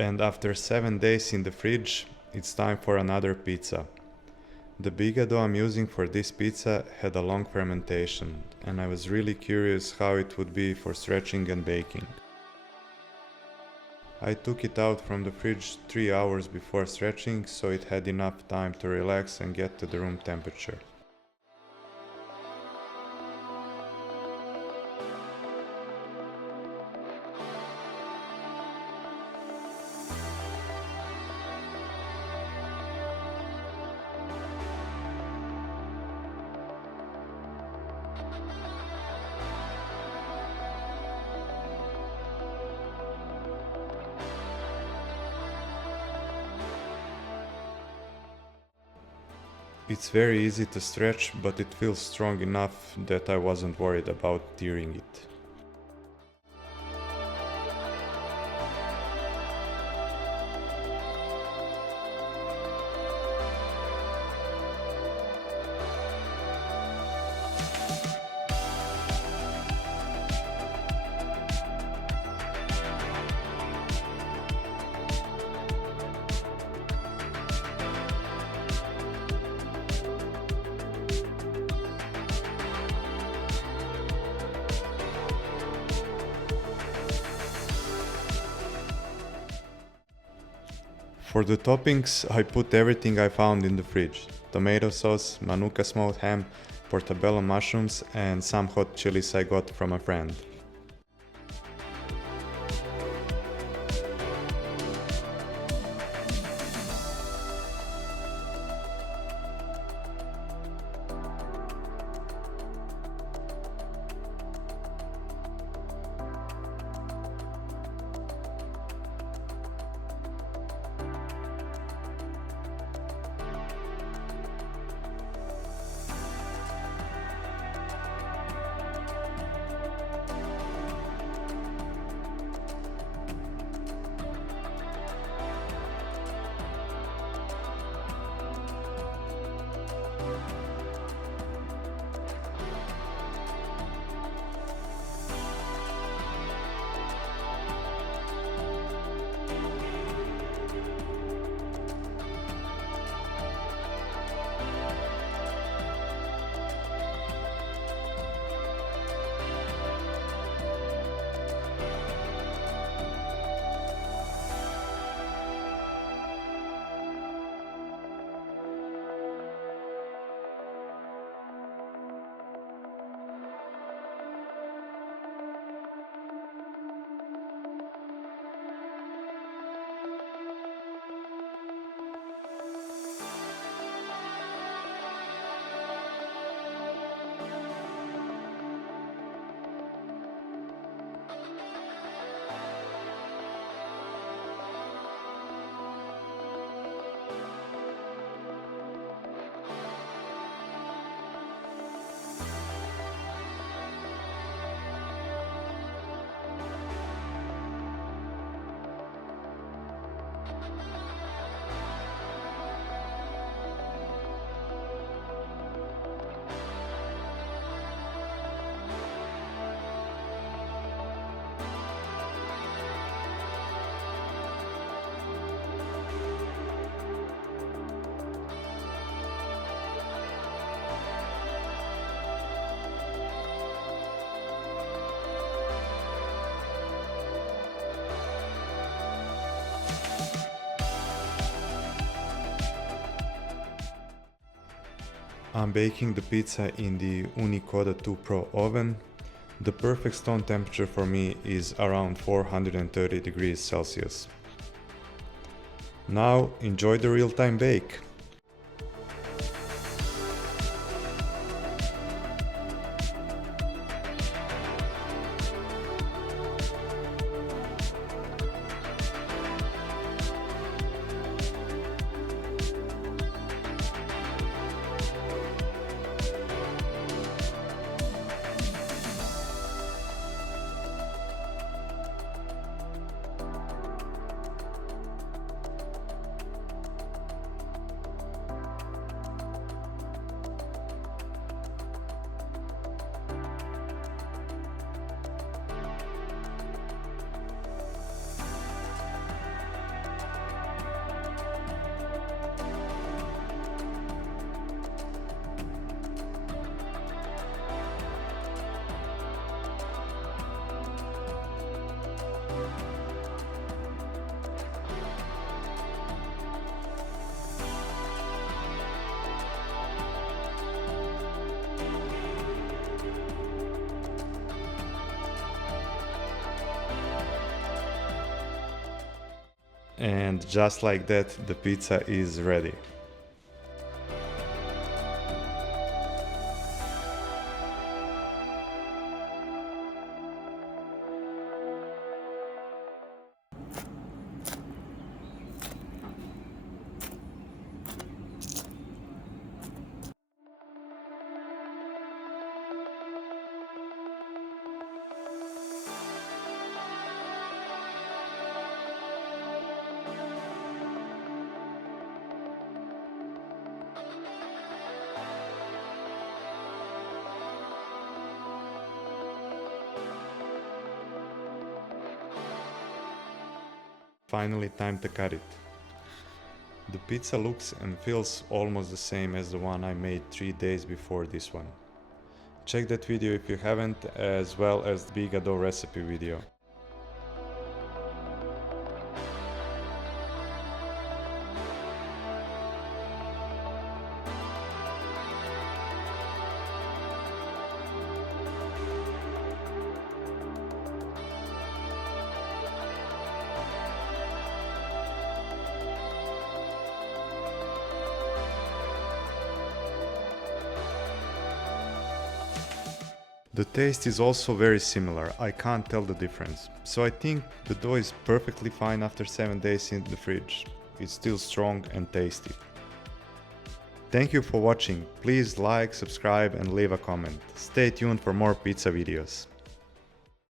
And after 7 days in the fridge, it's time for another pizza. The Biga dough I'm using for this pizza had a long fermentation, and I was really curious how it would be for stretching and baking. I took it out from the fridge 3 hours before stretching, so it had enough time to relax and get to the room temperature. It's very easy to stretch, but it feels strong enough that I wasn't worried about tearing it. For the toppings, I put everything I found in the fridge: tomato sauce, Manuka smoked ham, portobello mushrooms, and some hot chilies I got from a friend. I'm baking the pizza in the Ooni Koda 2 Pro oven. The perfect stone temperature for me is around 430 degrees Celsius. Now enjoy the real-time bake! And just like that, the pizza is ready. Finally, time to cut it. The pizza looks and feels almost the same as the one I made 3 days before this one. Check that video if you haven't, as well as the Biga dough recipe video. The taste is also very similar, I can't tell the difference. So I think the dough is perfectly fine after 7 days in the fridge. It's still strong and tasty. Thank you for watching, please like, subscribe and leave a comment. Stay tuned for more pizza videos.